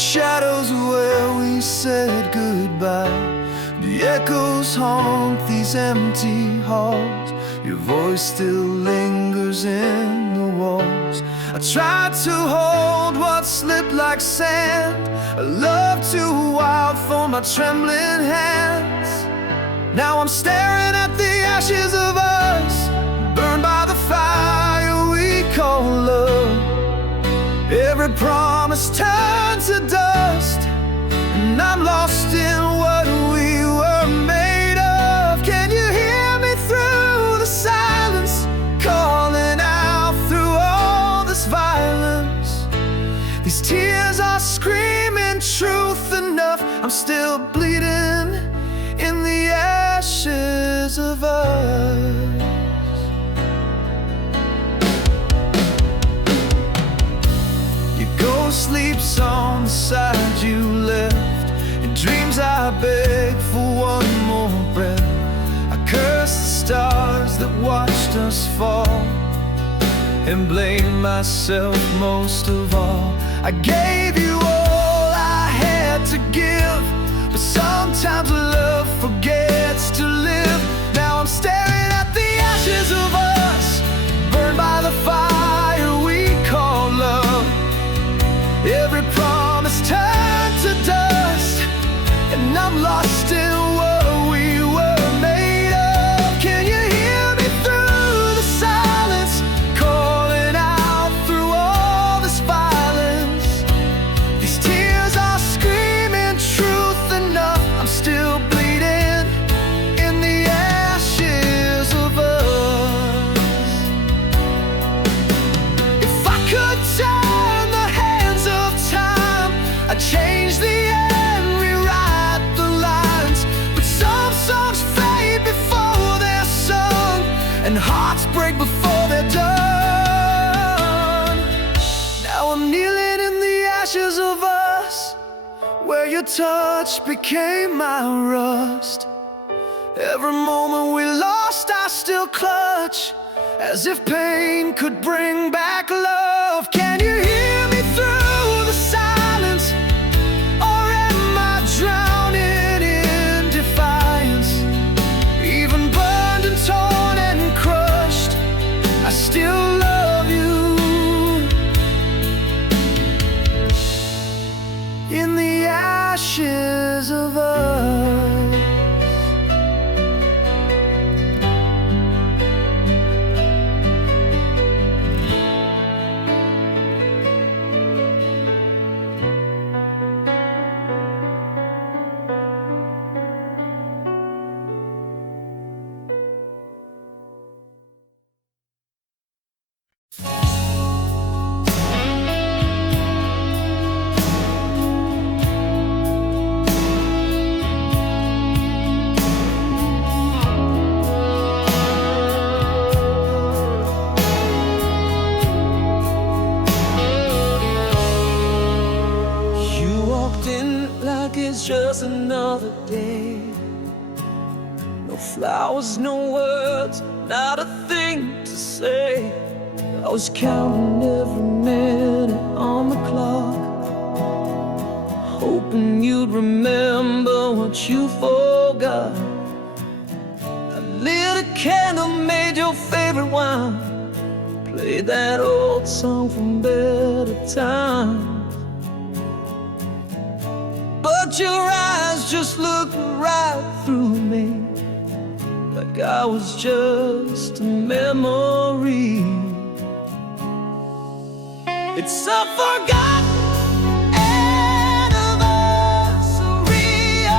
shadows where we said goodbye. The echoes haunt these empty halls. Your voice still lingers in the walls. I tried to hold what slipped like sand, a love too wild for my trembling hands. Now I'm staring at the ashes of us, burned by the fire we call love. Every promise turned to dust, and I'm lost in what we were made of. Can you hear me through the silence, calling out through all this violence? These tears are screaming truth enough. I'm still bleeding in the ashes of us. Sleeps on the side you left. In dreams I beg for one more breath. I curse the stars that watched us fall, and blame myself most of all. I gave you all I had to give, but sometimes love forgets to live. Now I'm staring at the ashes of us, burned by the fire we call love. Every promise turned to dust, and I'm lost in what we were made of. Can you hear me through the silence, calling out through all this violence? These tears are screaming truth enough. I'm still bleeding in the ashes of us. If I could turn the hands of time, I'd change the end, rewrite the lines. But some songs fade before they're sung, and hearts break before they're done. Now I'm kneeling in the ashes of us, where your touch became my rust. Every moment we lost I still clutch, as if pain could bring back love. Can you hear me through the silence, or am I drowning in defiance? Even burned and torn and crushed, I still love you. In the ashes of us. It's just another day. No flowers, no words, not a thing to say. I was counting every minute on the clock, hoping you'd remember what you forgot. I lit a candle, made your favorite wine, played that old song from better times. But your eyes just looked right through me, like I was just a memory. It's a forgotten anniversary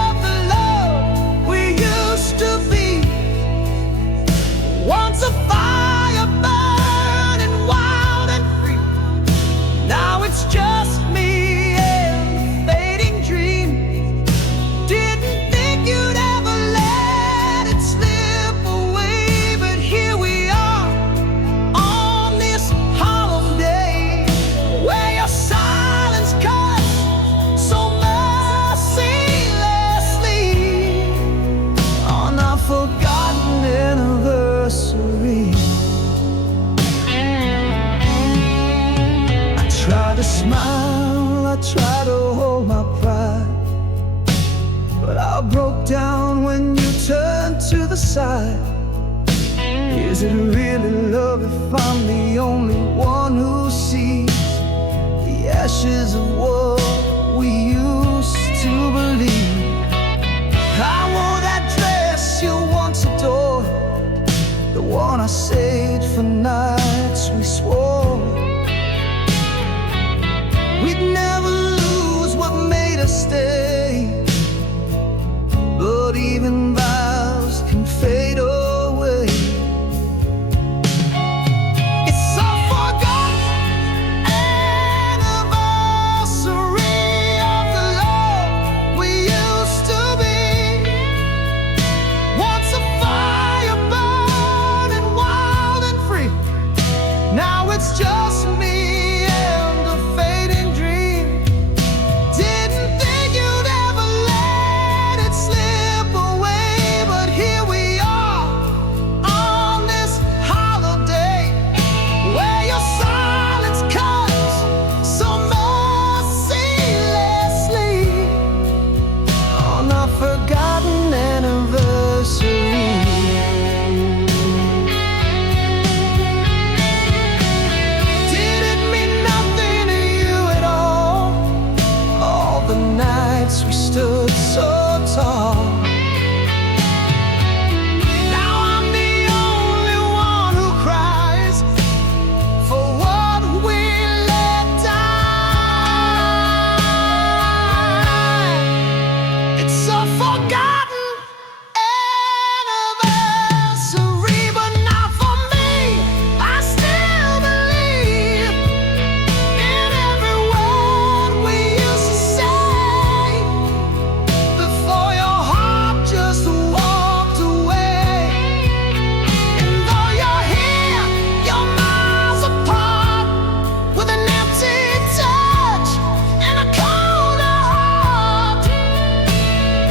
of the love we used to be. Once a fire burning wild and free, now it's just me. Smile, I try to hold inside. Is it really love if I'm the only one who sees the ashes of what we used to believe? I wore that dress you once adored, the one I saved for nights we swore we'd never lose what made us stay. But even vows can fade away. It's a forgotten anniversary of the love we used to be. Once a fire burning wild and free. Now it's just me and a fading dream. Didn't think you'd ever let it slip away, but here we are on this holiday, where your silence cuts so mercilessly on a forgotten anniversary. Did it mean nothing to you at all? All the nights we stood so tall. Now I'm the only one who cries for what we let die. It's a forgotten anniversary, but not for me. I still believe in every word we used to say before your heart just walked away. And though you're here, you're miles apart, with an empty touch and a colder heart.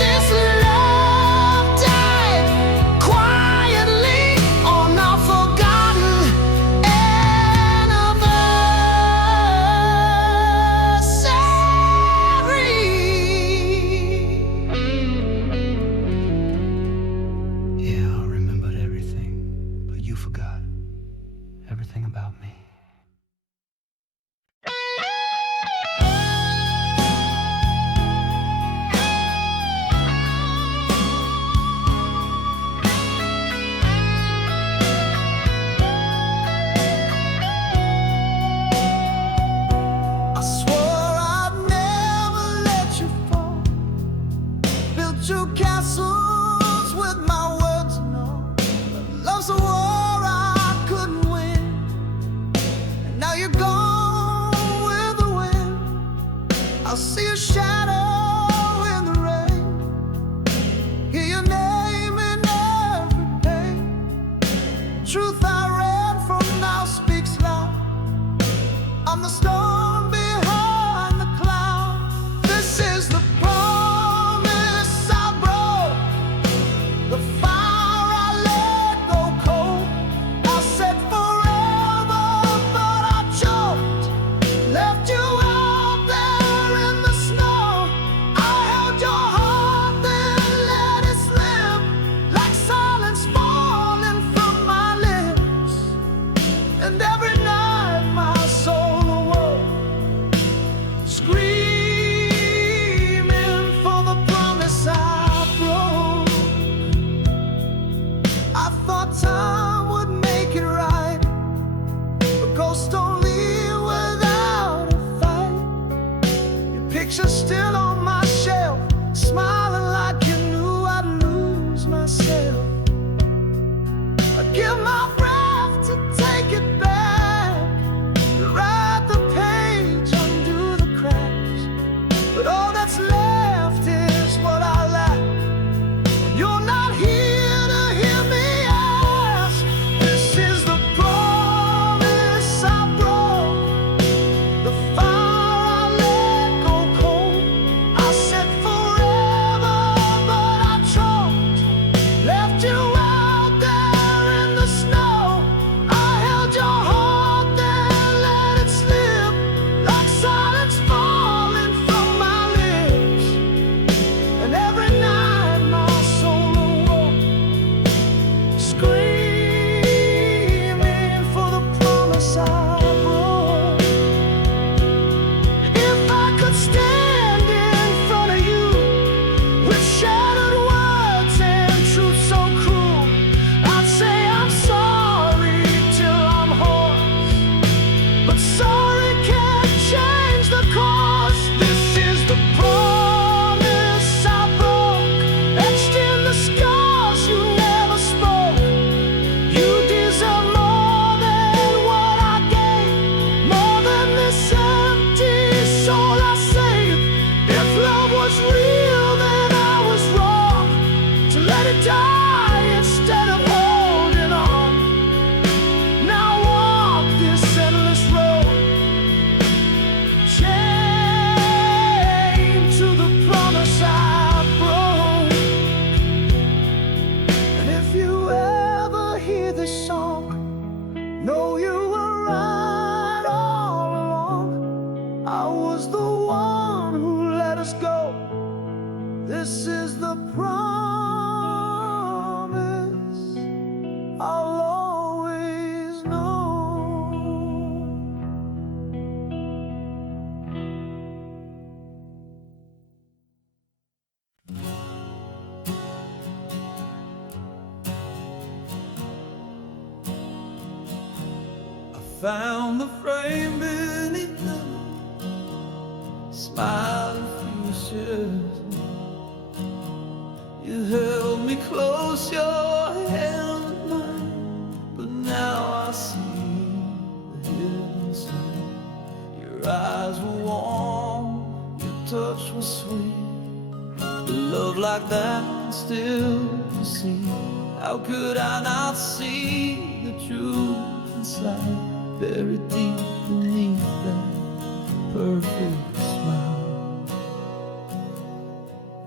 This love died quietly on our forgotten anniversary. Yeah, I remembered everything, but you forgot everything about me. I swore I'd never let you fall. Built you castles with my words and all. But love's a war I couldn't win, and now you're gone with the wind. I'll see a shadow in the rain, hear your name in every pain. Truth I ran from now speaks loud. I'm the storm behind the cloud. This is the promise I broke, the fire I let go cold. I said forever, but I choked. Left you out there in the snow. I held your heart, then let it slip, like silence falling from my lips. And every night my soul awoke. found the frame beneath the smiling features. You held me close, your hand in mine, but now I see the hidden side. Your eyes were warm, your touch was sweet. A love like that can still be seen. How could I not see the truth inside, buried deep beneath that perfect smile?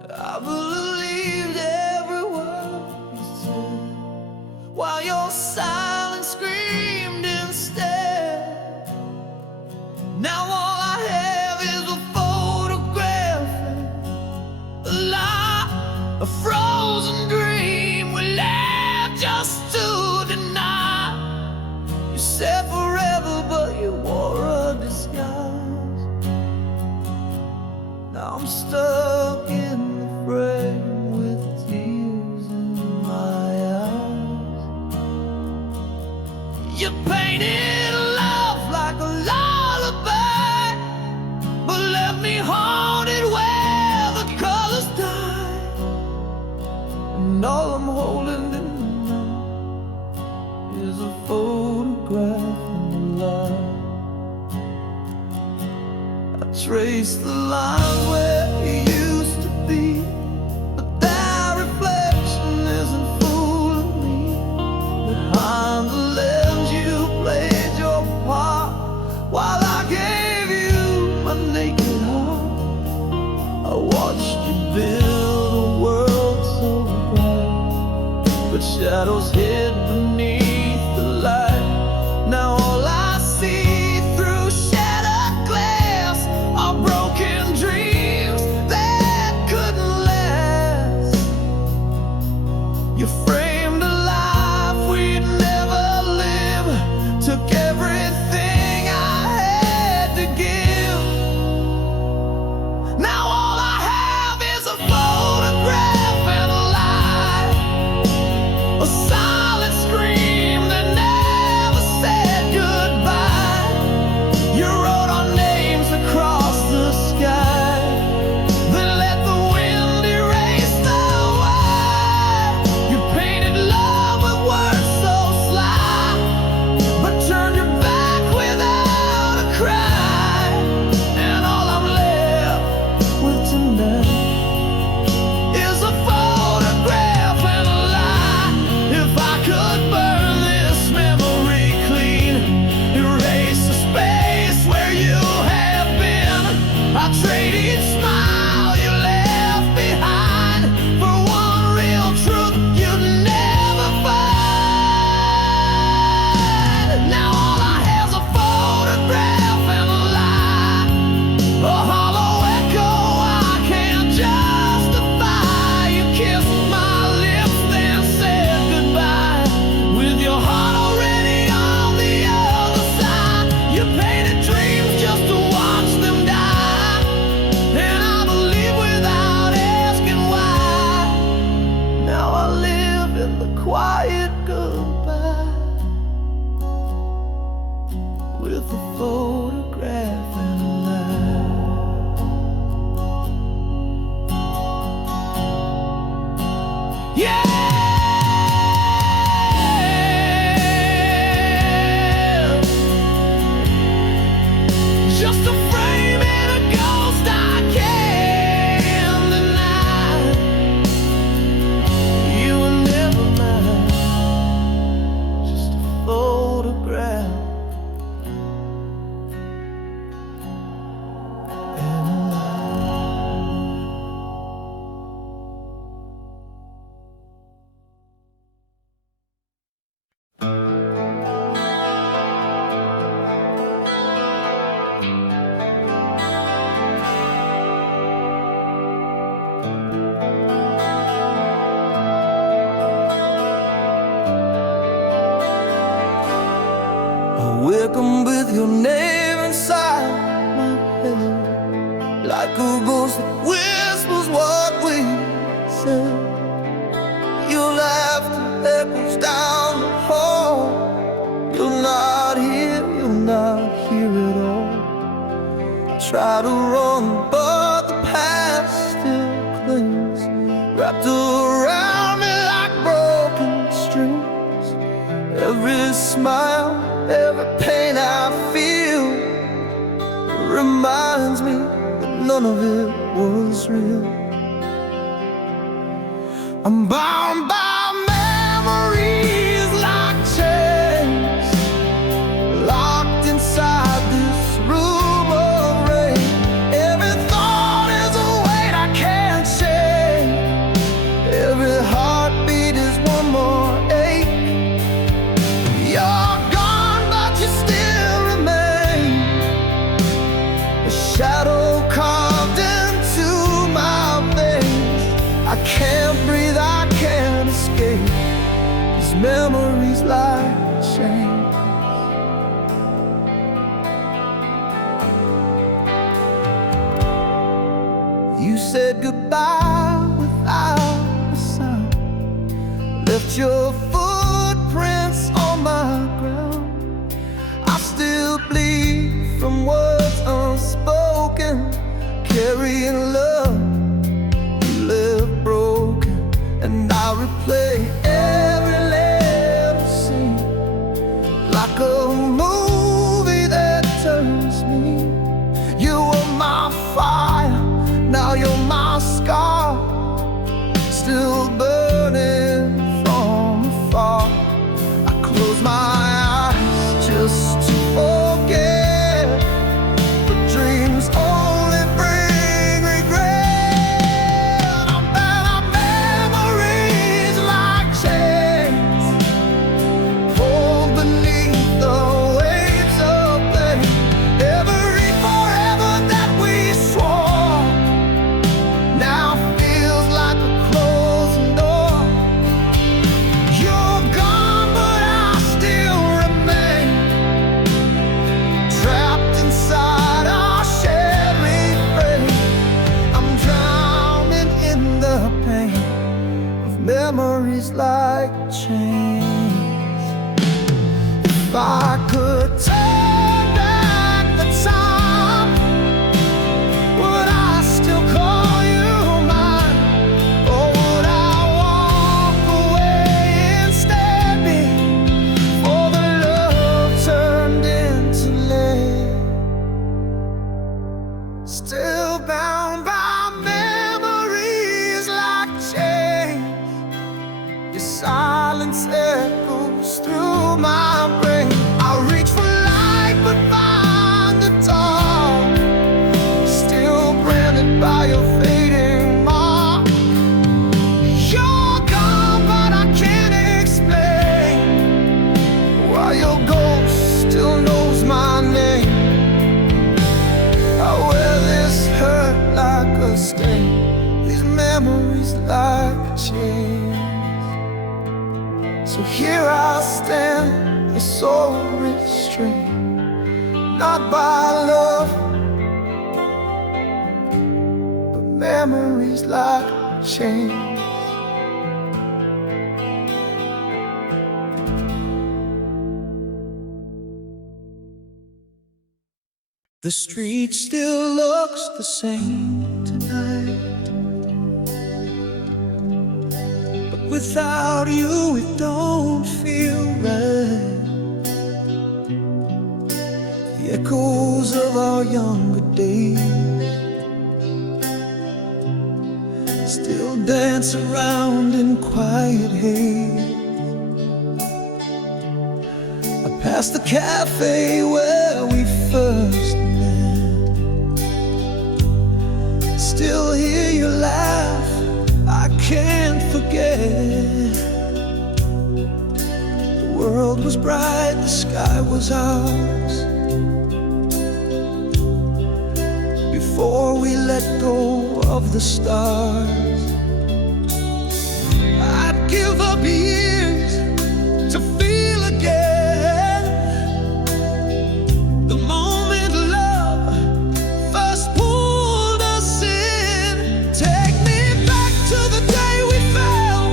I believed every word you said, while your silence screamed instead. Now all I have is a photograph, a lie, a frozen dream we left just to deny. You said forever, but you wore a disguise. Now I'm stuck in the frame with tears in my eyes. You painted love like a lullaby, but left me haunted where the colors died. And all I'm holding in is a photograph in the light. I trace the lines where you used to be, but that reflection isn't fooling me. Behind the lens you played your part, while I gave you my naked heart. I watched you build a world so bright, but shadows hid beneath the light. Now all I see through shattered glass are broken dreams that couldn't last. You framed a life we'd never live, took everything I had to give. Now all I have is a photograph and a lie, a silent scream that never said goodbye. You wrote our names across the sky, then let the wind erase the way. You painted love with words so sly, but turned your back without a cry. And all I'm left with tonight is a photograph and a lie. If I could burn this memory clean, erase the space where you have been, I'd trade each smile you left behind for one real truth you'd never find. Now all I have's a photograph and a lie, a hollow echo I can't justify. You kissed my lips, then said goodbye, with your heart already on the other side. You painted dreams just to watch them die, and I believe without asking why. Now I live in the quiet goodbye, with a photograph and a lie. Yeah! Just a frame and a ghost I can't deny. You were never mine, just a photograph and a lie. I wake up with your name inside my head, like a ghost that whispers what we said. Your laughter echoes down the hall. You're not here, you're try to run, but the past still clings, wrapped around me like broken strings. Every smile, every pain I feel reminds me that none of it was real. I'm bound by memories like chains, locked inside this room of rain. Every thought is a weight I can't shake. Every heartbeat is one more ache. You're gone, but you still remain, a shadow carved into my veins. I can't breathe, I can't escape. These memories like chains. You said goodbye without a sound, left your footprints on my ground. I still bleed from words unspoken, carrying love you left broken. And I replay every little scene like a movie that turns me. You were my fire, now you're my scar, still burning from afar. I close my eyes just to forget, but dreams only bring regret. I'm bound by memories like chains, pulled beneath the waves of pain. Every forever that we swore now feels like a closing door. You're gone, but I still remain, trapped inside our shared refrain. I'm drowning in the pain of memories like chains. If I could turn back the time, would I still call you mine? Or would I walk away instead, for the love turned into lead? Still bound by memories like chains, your silence echoes through my brain. I reach for light but find the dark, still branded by your fading mark. You're gone, but I can't explain why your ghost still knows my name. I wear this hurt like a stain, these memories like chains. So here I stand, a soul restrained, not by love, but memories like chains. The street still looks the same tonight, but without you it don't feel right. The echoes of our younger days still dance around in quiet haze. I pass the cafe where we first met, still hear you laugh, I can't forget. The world was bright, the sky was ours, before we let go of the stars. I'd give up years to feel again the moment love first pulled us in. Take me back to the day we fell,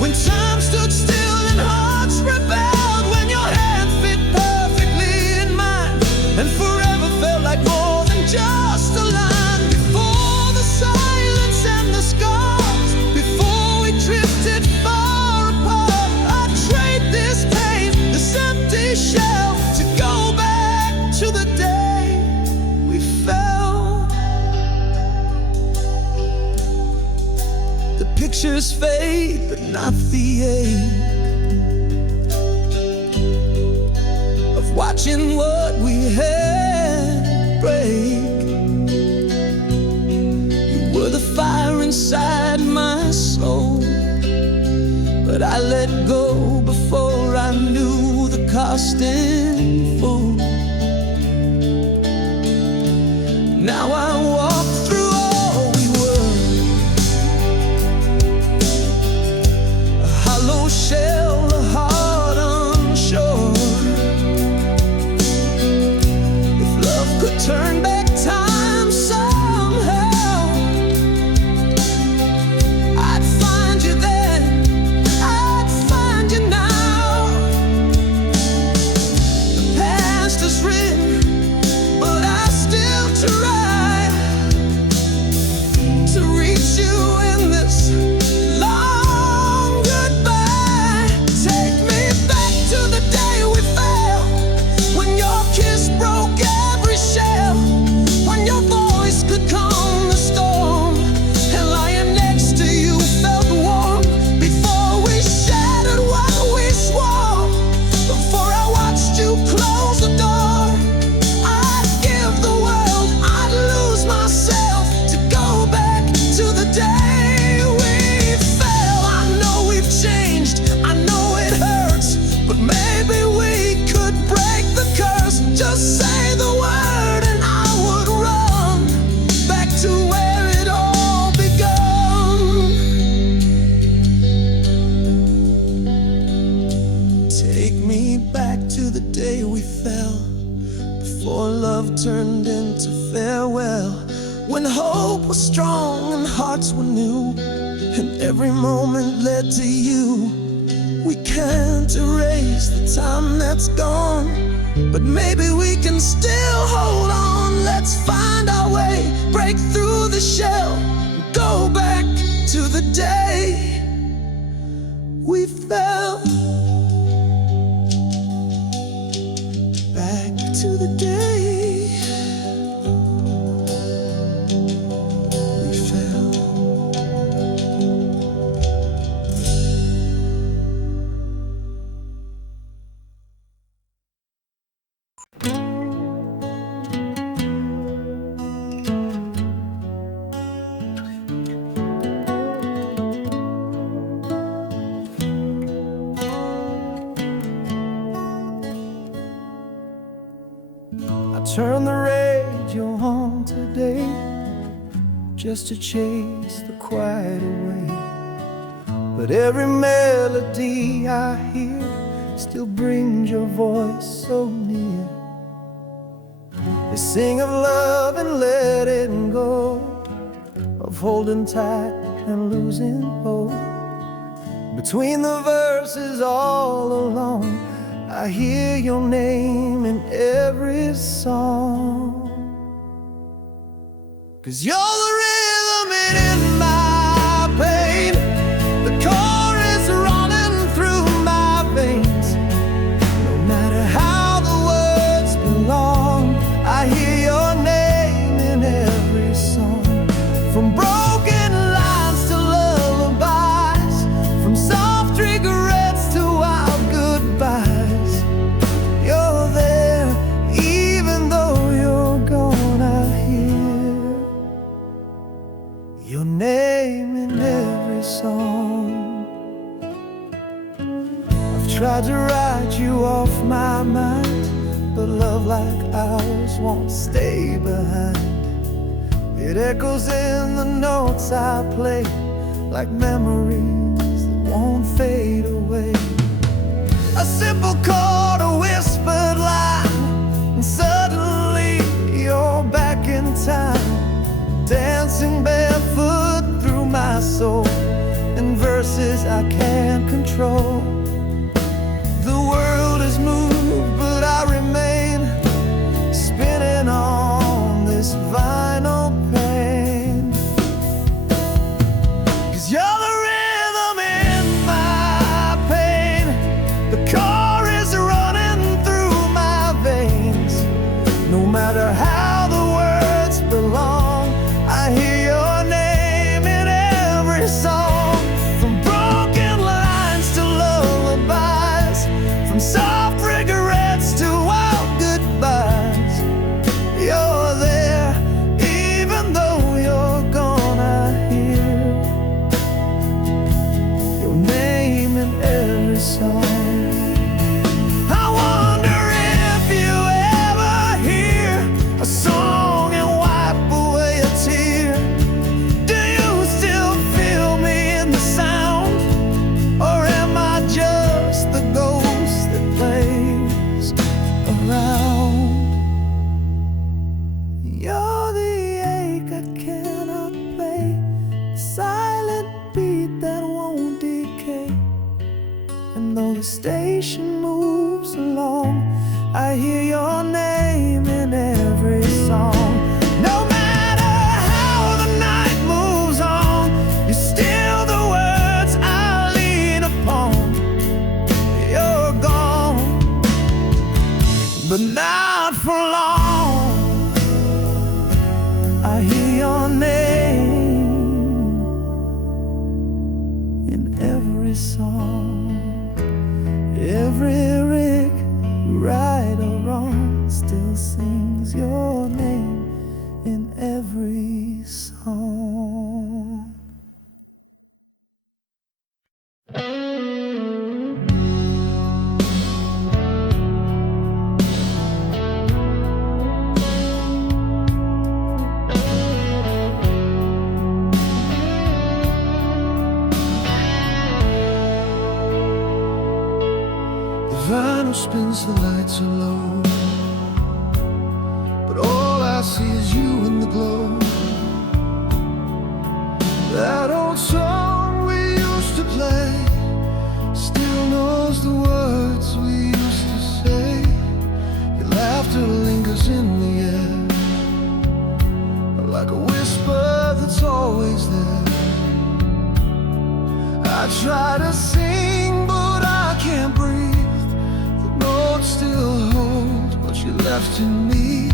when time stood still and hearts rebelled, when your hand fit perfectly in mine and forever felt like more than pictures fade, but not the ache of watching what we had break. You were the fire inside my soul, but I let go before I knew the cost in full. Now I walk through all we were, a hollow shell, a heart unsure. If love could turn back time somehow, I'd find you then, I'd find you now. The past is written, but I still try to reach you in this long goodbye. Take me back to the day we fell, when your kiss broke every shell, when your voice could calm the storm, and lying next to you felt warm. Before we shattered what we swore, before I watched you close the door, I'd give the world, I'd lose myself to go back to the day we fell. I know we've changed, I know it hurts, but maybe we could break the curse. Just say the word and I would run back to where it all begun. Take me back to the day we fell, before love turned into farewell, when hope was strong and hearts were new, and every moment led to you. We can't erase the time that's gone, but maybe we can still hold on. Let's find our way, break through the shell, go back to the day we fell. Back to the day we fell. Turn the radio on today, just to chase the quiet away. But every melody I hear still brings your voice so near. They sing of love and letting go, of holding tight and losing hope. Between the verses all alone, I hear your name in every song. 'Cause you're the rhythm in my pain, the chorus running through my veins. No matter how the words belong, I hear your name in every song. From broken lines to lullabies, from soft regrets to wild goodbyes, you're there, even though you're gone. I hear your name in every song. I've tried to write you off my mind, but love like ours won't stay behind. It echoes in the notes I play, like memories that won't fade away. A simple chord, a whispered line, and suddenly you're back in time, dancing barefoot through my soul, in verses I can't control. The world has moved, but I remain spinning on this vinyl pain. 'Cause you're the rhythm in my pain, the chorus running through my veins. No matter how the words belong, I hear your name in every song. station moves along, I hear your name in every song. No matter how the night moves on, you're still the words I lean upon. You're gone, but not for long. I hear your name in every song. Every rig, right or wrong, still sings your name in every song. Vinyl spins, the lights are low, but all I see is you in the glow. That old song we used to play still knows the words we used to say. Your laughter lingers in the air, like a whisper that's always there. I try to sing, but I can't breathe. Notes still hold what you left in me.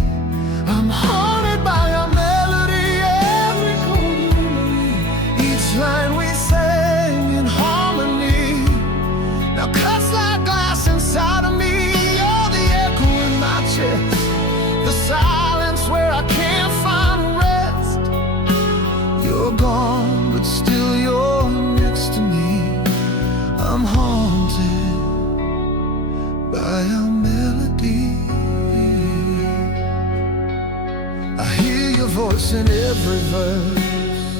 I'm haunted by your melody, every cold memory, each line we sang in harmony. Now cuts like glass inside of me. You're the echo in my chest, the silence where I can't find rest. You're gone, but still you're next to me. I'm haunted by our melody. I hear your voice in every verse.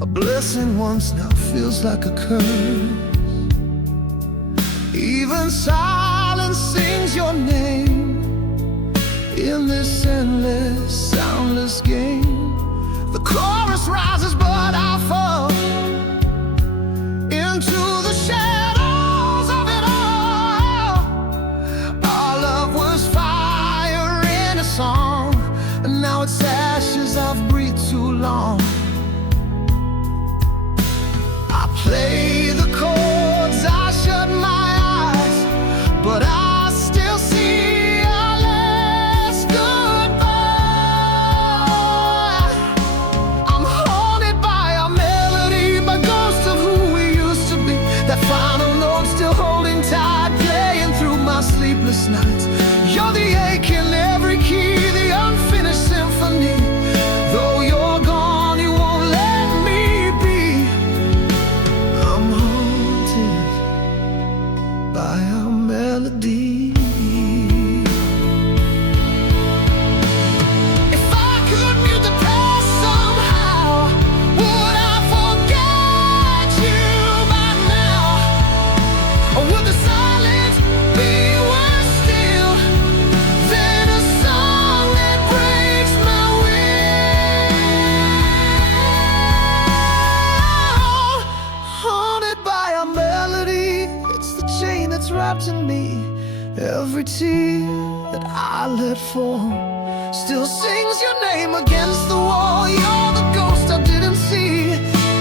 A blessing once now feels like a curse. Even silence sings your name in this endless, soundless game. The chorus rises, but I fall into the shadows of it all. Our love was fire in a song, and now it's ashes. I've breathed too long. I play the chords, I shut my eyes, but I still see our last goodbye. I'm haunted by our melody, by ghosts of who we used to be. That final note still holding tight, playing through my sleepless nights. You're the ache in every key, the unfinished symphony. Though you're gone, you won't let me be. I'm haunted by our melody. If I could mute the past somehow, would I forget you by now? Or would the silence be worse still than a song that breaks my will? Haunted by a melody, it's the chain that's wrapped in me. Every tear that I let fall still sings your name against the wall. You're the ghost I didn't see.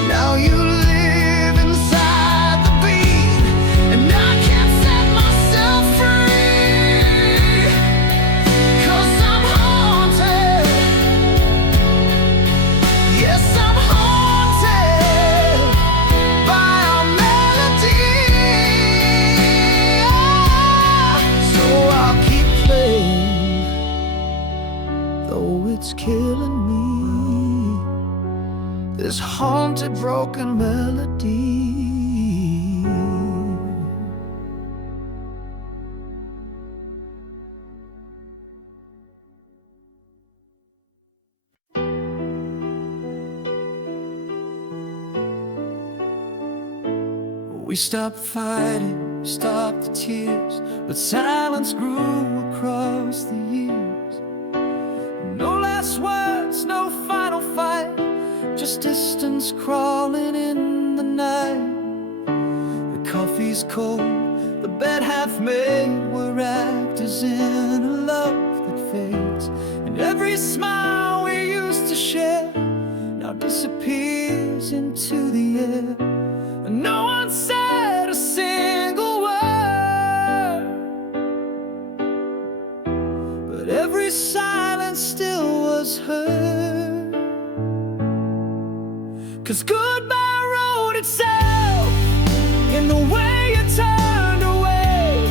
Now you live inside the beat, and I can't set myself free. 'Cause I'm haunted. Yes, I'm haunted by our melody. So I'll keep playing, though it's killing me. This haunted, broken melody. We stopped fighting, stopped the tears, but silence grew across the years. No last words, no final fight, just distance crawling in the night. The coffee's cold, the bed half made. We're actors in a love that fades, and every smile we used to share now disappears into the air. And no one said a single word, but every silence still was heard. 'Cause goodbye wrote itself in the way you turned away,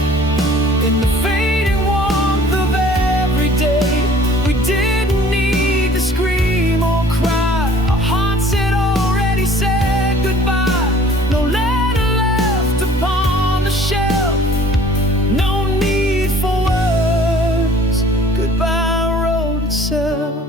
in the fading warmth of every day. We didn't need to scream or cry, our hearts had already said goodbye. No letter left upon the shelf, no need for words. Goodbye wrote itself.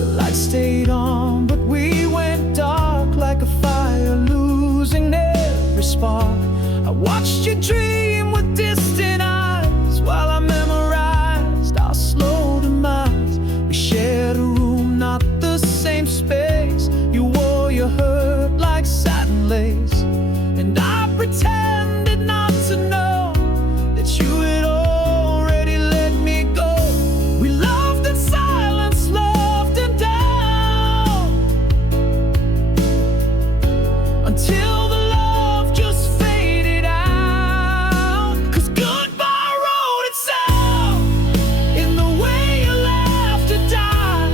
The lights stayed on, but we went dark like a fire, losing every spark. I watched you dream with distant eyes while I memorized our slow demise. We shared a room, not the same space. You wore your hurt like satin lace, and I pretended not to know that you had already let me go. We loved in silence, loved and down, until the love just faded out. 'Cause goodbye wrote itself in the way you laughed or died,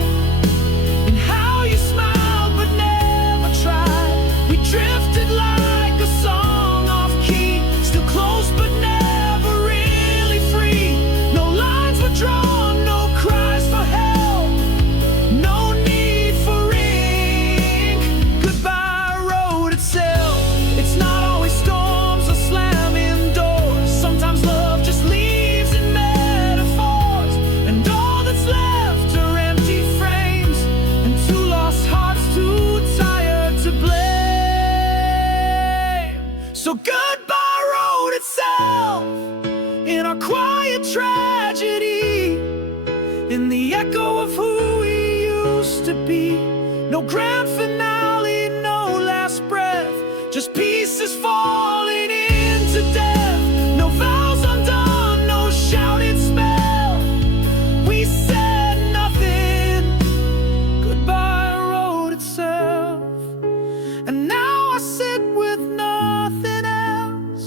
in how you smiled but never tried. We drifted like a song off key, still close but never really free. No lines were drawn, no cries for help, no need for ink. Goodbye wrote itself. It's not always storms or slamming doors. Sometimes love just leaves in metaphors, and all that's left are empty frames and two lost hearts too tired to blame. So goodbye wrote itself in our quiet tragedy, in the echo of who we used to be. No grand finale, no last breath, just pieces falling into death. No vows undone, no shouted spell. We said nothing. Goodbye wrote itself. And now I sit with nothing else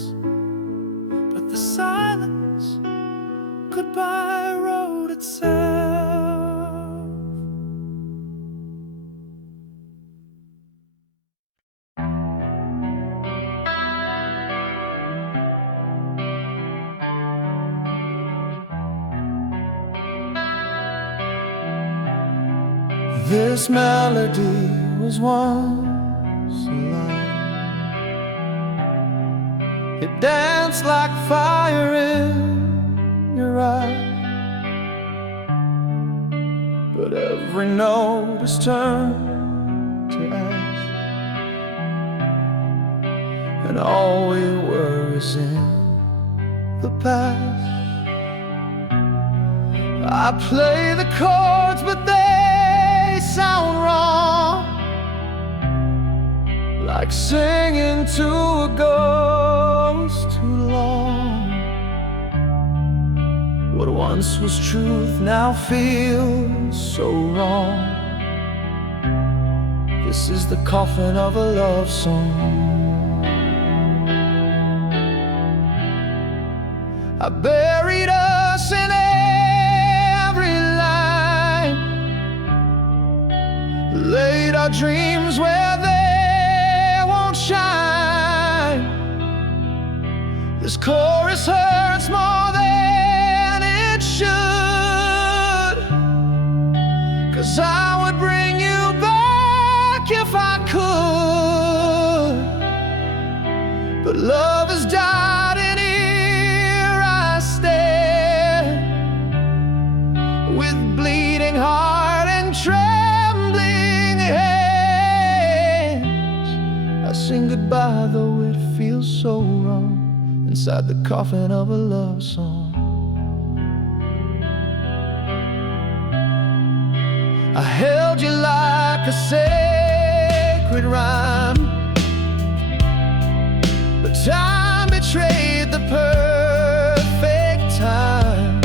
but the silence. Goodbye wrote itself. This melody was once alive. It danced like fire in your eyes, but every note is turned to ash, and all we were is in the past. I play the chords, but they sound wrong, like singing to a ghost too long. What once was truth now feels so wrong. This is the coffin of a love song. I buried us in every line, laid our dreams where they won't shine. This chorus hurts more than it should, 'cause I would bring you back if I could, but love has died and here I stand, with bleeding heart and trembling hands. I sing goodbye though it feels so wrong, inside the coffin of a love song. I held you like a sacred rhyme, Time betrayed the perfect time.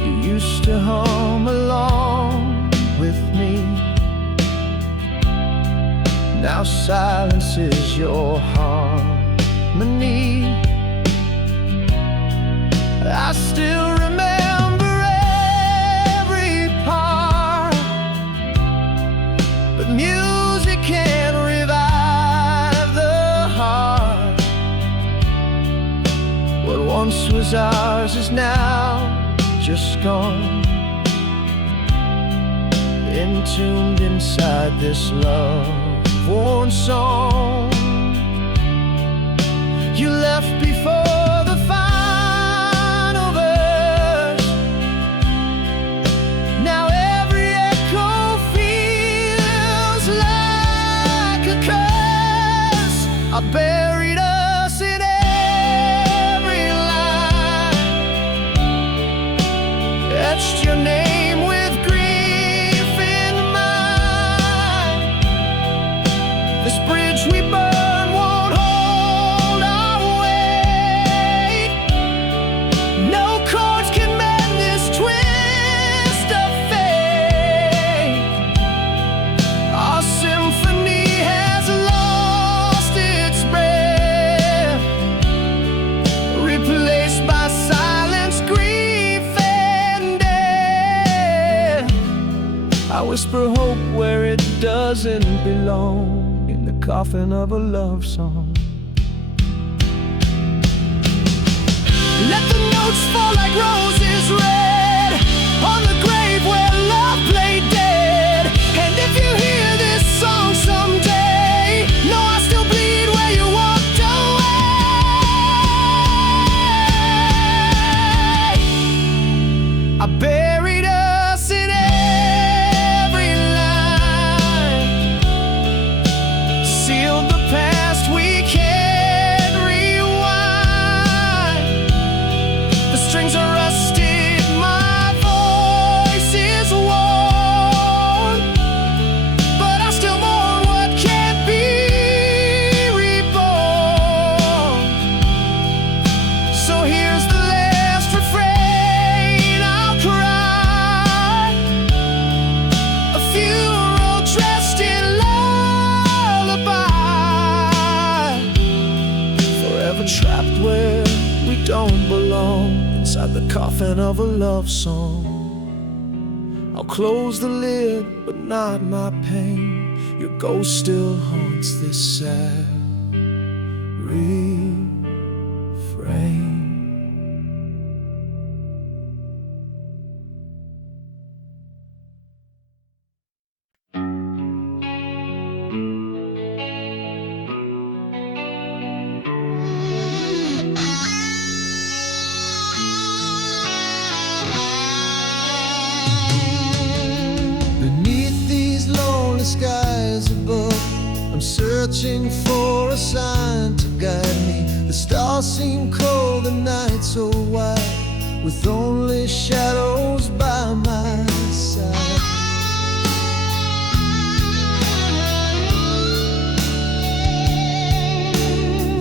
You used to hum along with me. Now silence is your harmony. I still remember every part, but music can't revive the heart. What once was ours is now just gone, entombed inside this love-worn song. You left before the final verse. Now every echo feels like a curse. I buried us in every line, etched your name with grief in mine. This bridge we burn won't hold our weight. No chords can mend this twist of fate. Our symphony has lost its breath, replaced by silence, grief, and death. I whisper hope where it doesn't belong, in the coffin of a love song. Let the notes fall like roses red on the grave where love played dead. And if you hear this song someday, know I still bleed where you walked away. I buried us in every line, sealed the past we can't rewind. The strings are rusted, my voice is worn, but I still mourn what can't be reborn. So here's the last refrain I'll cry, a funeral dressed in lullaby, forever trapped where we don't belong, inside the coffin of a love song. I'll close the lid, but not my pain. Your ghost still haunts this sad refrain. Beneath these lonely skies above, I'm searching for a sign to guide me. The stars seem cold, the night so wide, with only shadows by my side.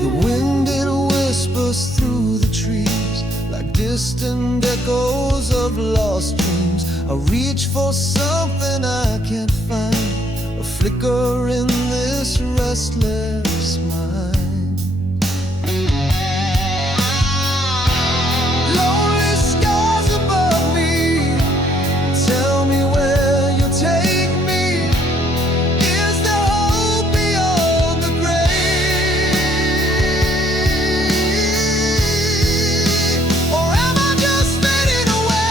The wind, it whispers through the trees like distant echoes of lost dreams. I reach for something I can't find, a flicker in this restless mind. Lonely skies above me, tell me where you'll take me. Is there hope beyond the grave? Or am I just fading away?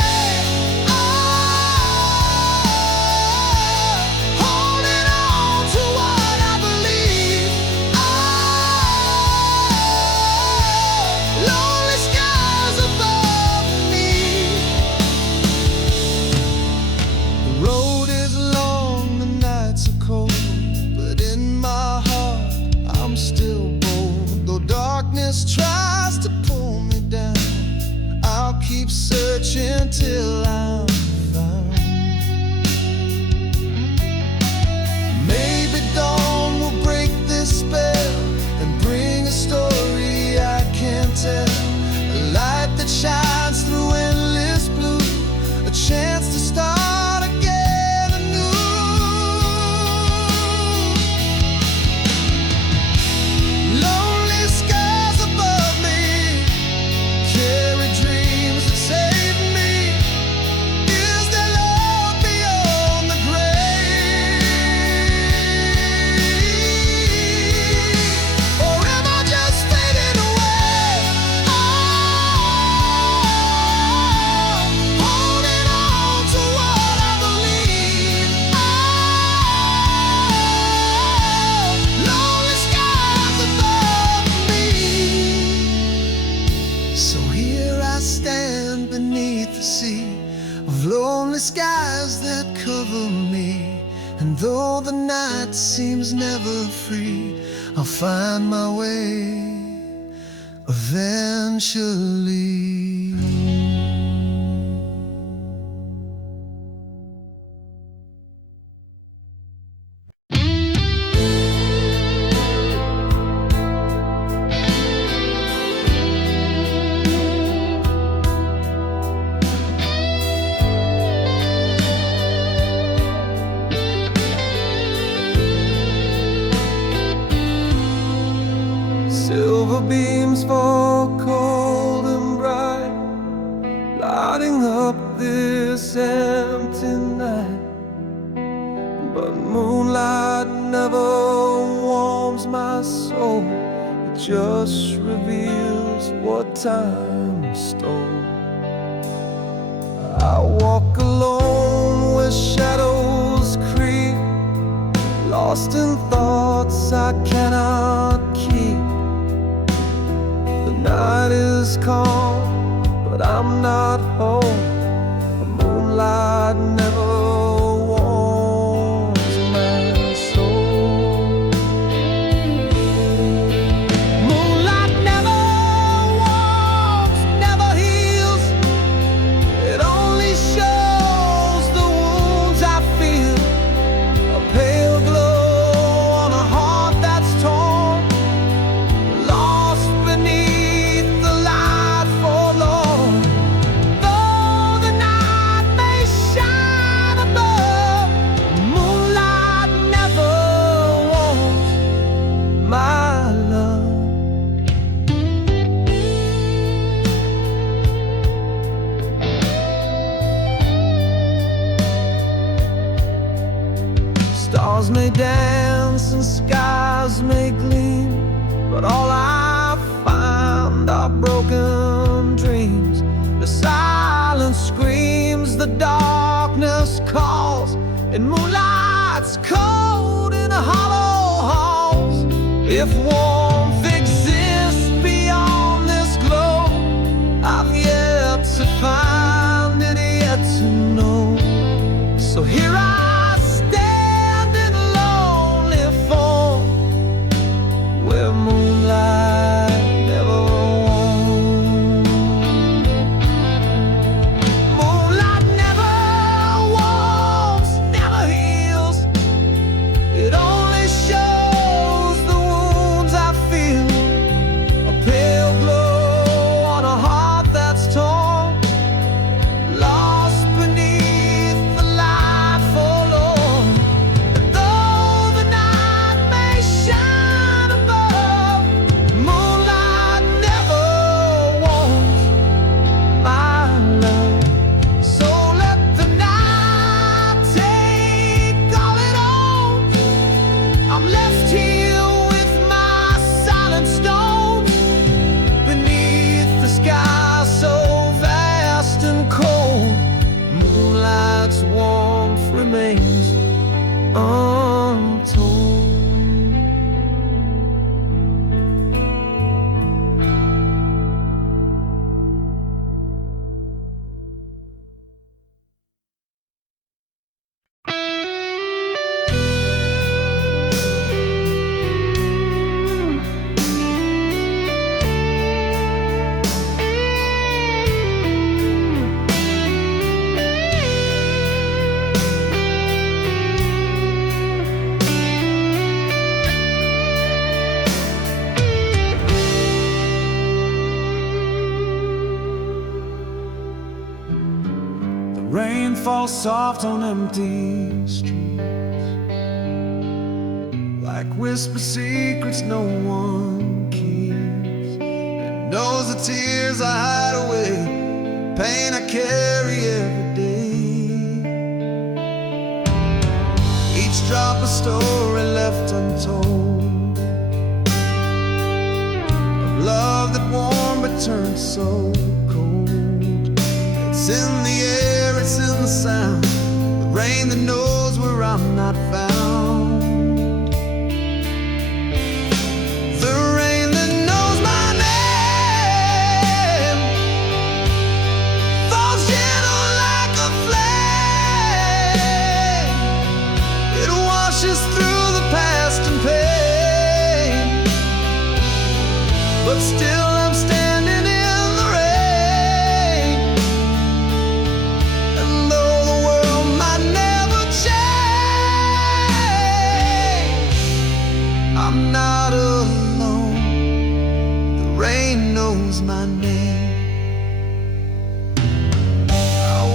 Holding on to what I believe. Lonely skies above me. The road is long, the nights are cold, but in my heart I'm still bold. Though darkness tries to pull me down, I'll keep searching till I'm found. Maybe dawn will break this spell, and that shines through endless blue, a chance to start again anew. Lonely skies above me carry dreams that save me. Is there love beyond the grave? Or am I just fading away? Holding on to what I believe. Lonely skies above me. So here I stand beneath the sea of lonely skies that cover me. And though the night seems never free, I'll find my way eventually. Silver beams fall cold and bright, lighting up this empty night. But moonlight never warms my soul, it just reveals what time stole. I walk alone where shadows creep, lost in thoughts I cannot keep. The night is calm, but I'm not home. The moonlight never warms my soul. Moonlight never warms, never heals. It only shows the wounds I feel. A pale glow on a heart that's torn, lost beneath the light forlorn. Though the night may shine above, moonlight never warms my love. Stars may dance and skies may gleam, but all I find are broken dreams. The silence screams, the darkness calls, and moonlight's cold in the hollow halls. If warmth exists beyond this glow, I've yet to find it, yet to know. So here I stand in lonely form, where moonlight never warms. Moonlight never warms, never heals. It only shows the wounds I Rain falls soft on empty streets, like whispered secrets no one keeps. It knows the tears I hide away, pain I carry every day. Each drop a story left untold, of love that warmed but turned so cold. It's in the air, it's in the sound, the rain that knows where I'm not found. The rain that knows my name falls gentle like a flame. It washes through the past and pain, but still I'm standing in the rain. And though the world might never change, I'm not alone. The rain knows my name. I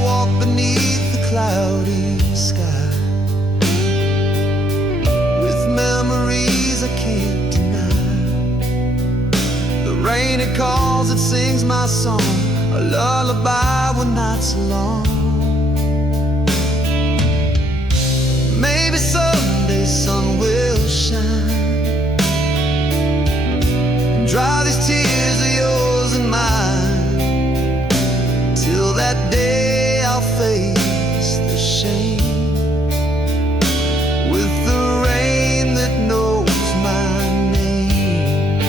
walk beneath the cloudy sky, with memories I can't deny. The rain, it calls, it sings my song, a lullaby when nights are long. Maybe someday sun will shine and dry these tears of yours and mine. Till that day I'll face the shame with the rain that knows my name.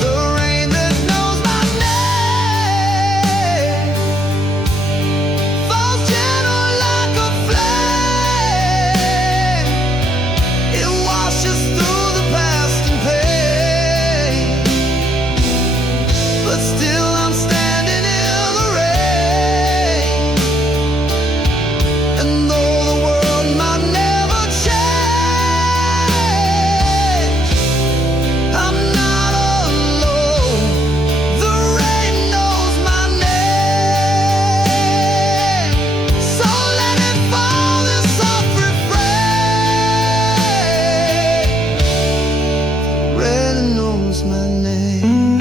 The rain that knows my name falls gentle like a flame. It washes through the past and pain, but still I'm standing in the rain. And though the world might never change, I'm not alone. The rain knows my name. So let it fall, this soft refrain. The rain knows my name.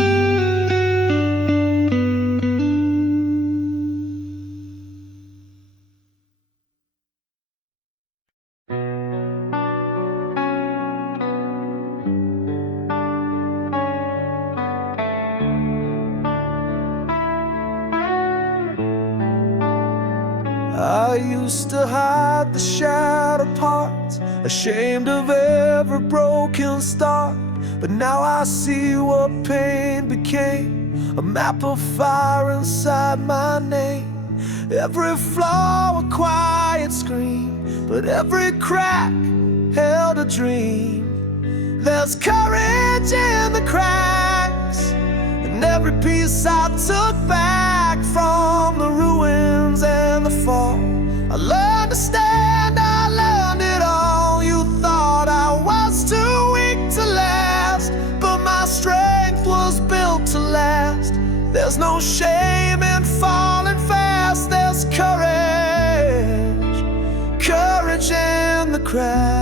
I used to hide the shattered parts, ashamed of every broken start. But now I see what pain became, a map of fire inside my name. Every flaw a quiet scream, but every crack held a dream. There's courage in the cracks, and every piece I took back from the ruins and the fall. I learned to stand, I learned it all. You thought I was too weak to last, but my strength was built to last. There's no shame in falling fast. There's courage, courage in the cracks.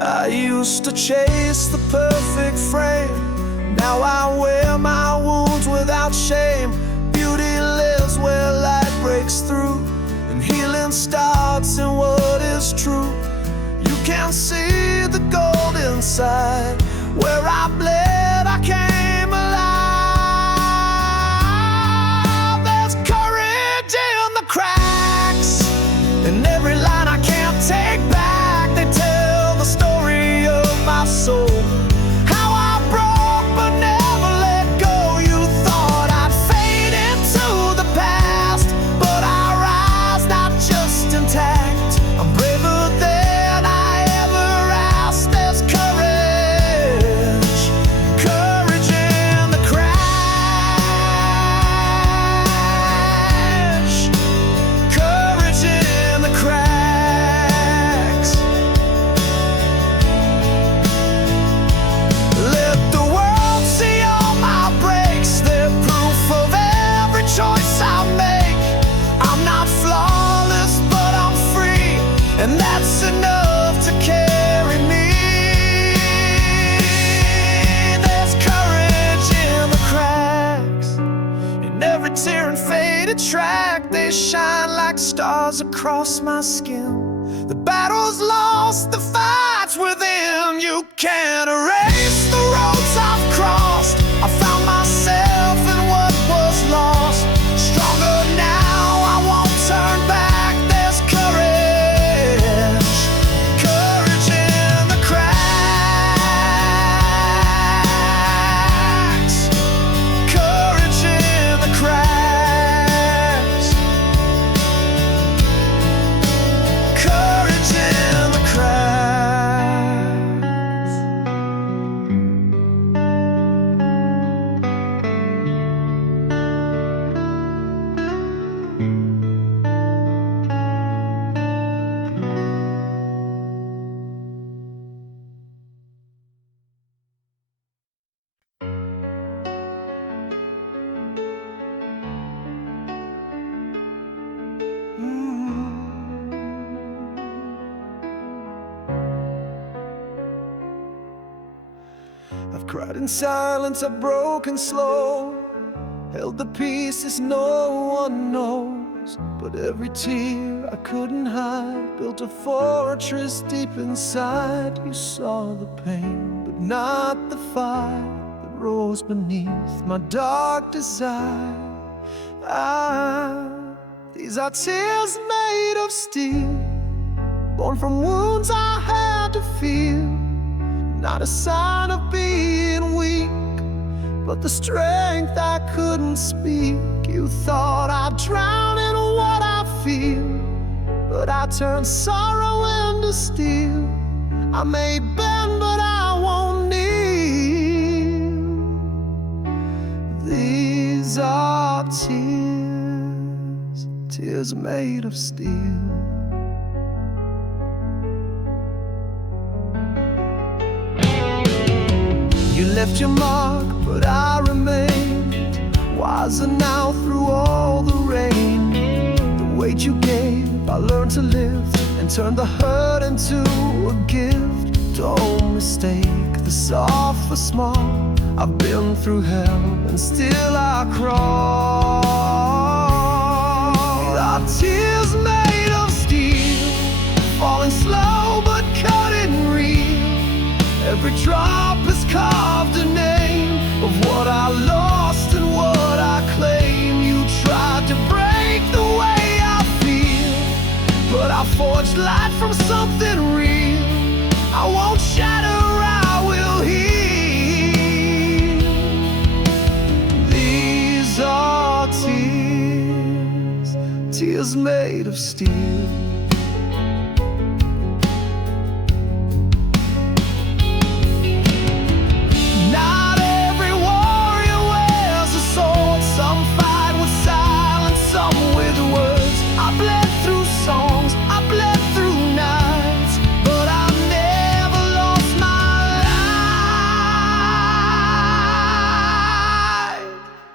I used to chase the perfect frame, now I wear my wounds without shame. Beauty lives where light breaks through, and healing starts in what is true. You can see the gold inside. Where I bled, I came alive. There's courage in the cracks, and every line I can't take back. They tell the story of my soul. How I broke but never let go. You thought I'd fade into the past, but I rise not just intact. I'm braver than I ever asked. There's courage scars across my skin. The battle's lost, the fight's within. You can't erase the roads I've crossed. I found myself in what was lost. Stronger now, I won't turn back. There's courage, courage in the cracks, courage in the cracks, courage in the cracks. I've cried in silence, I've broken slow, held the pieces no one knows. But every tear I couldn't hide built a fortress deep inside. You saw the pain, but not the fire that rose beneath my dark desire. These are tears made of steel, born from wounds I had to feel. Not a sign of being weak, but the strength I couldn't speak. You thought I'd drown in what I feel, but I turned sorrow into steel. I may bend, but I won't kneel. These are tears, tears made of steel. You left your mark, but I remained wiser now through all the rain. The weight you gave, I learned to lift and turn the hurt into a gift. Don't mistake the soft for small. I've been through hell and still I crawl. Our tears made of steel, falling slow but cutting real. Every drop has carved a name of what I lost and what I claim. You tried to break the way I feel, but I forged light from something real. I won't shatter, I will heal. These are tears, tears made of steel.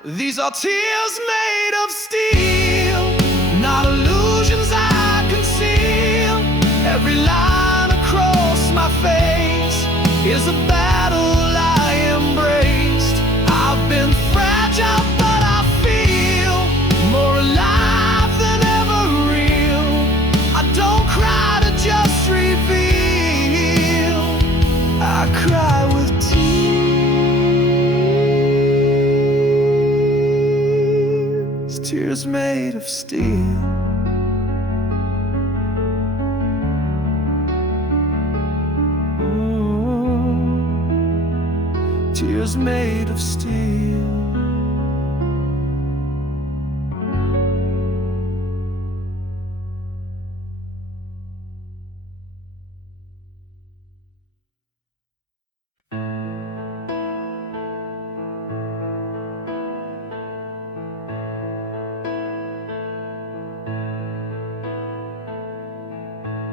These are tears made of steel, not illusions I conceal. Every line across my face is a battle I embraced. I've been fragile, but I feel more alive than ever real. I don't cry to just reveal, I cry with tears, tears made of steel. Tears made of steel.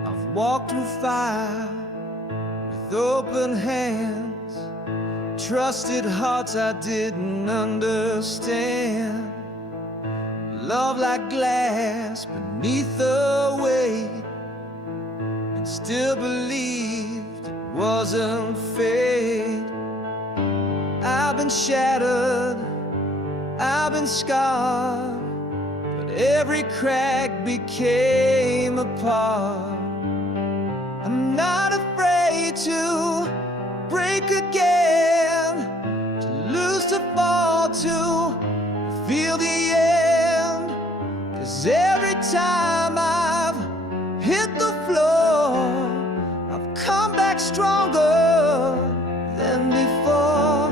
I've walked through fire with open hands, trusted hearts I didn't understand. Love like glass beneath the weight, and still believed it wasn't fate. I've been shattered, I've been scarred, but every crack became a part. I'm not afraid to break again, to lose, to fall, to feel the end. 'Cause every time I've hit the floor, I've come back stronger than before.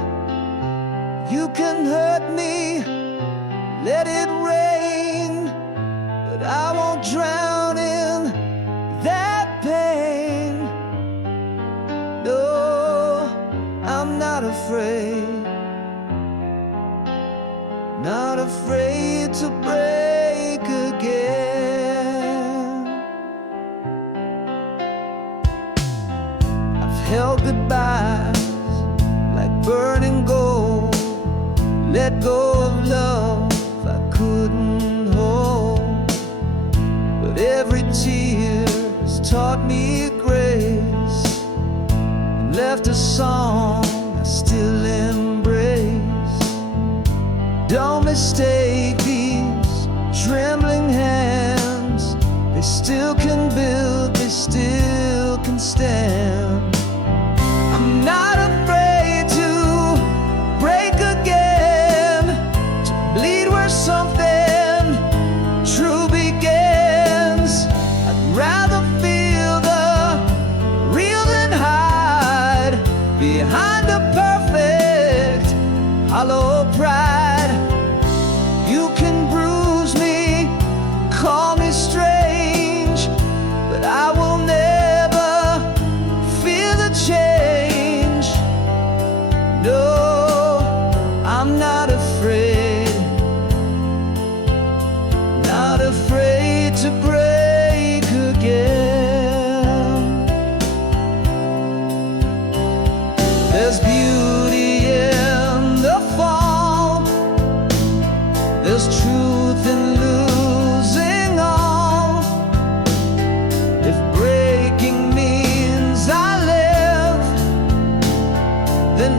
You can hurt me, let it rain, but I won't drown in that pain. No, I'm not afraid, not afraid to break again. I've held goodbyes like burning gold, let go of love I couldn't hold. But every tear has taught me grace and left a song I still embrace. Don't mistake these trembling hands, they still can build, they still can stand. I'm not afraid to break again, to bleed where something true begins. I'd rather feel the real than hide behind a perfect hollow pride. You can bruise me, call me strange, but I will never feel the change. No, I'm not afraid, not afraid to break again. There's beauty in the fall, there's truth in losing all. If breaking means I live, then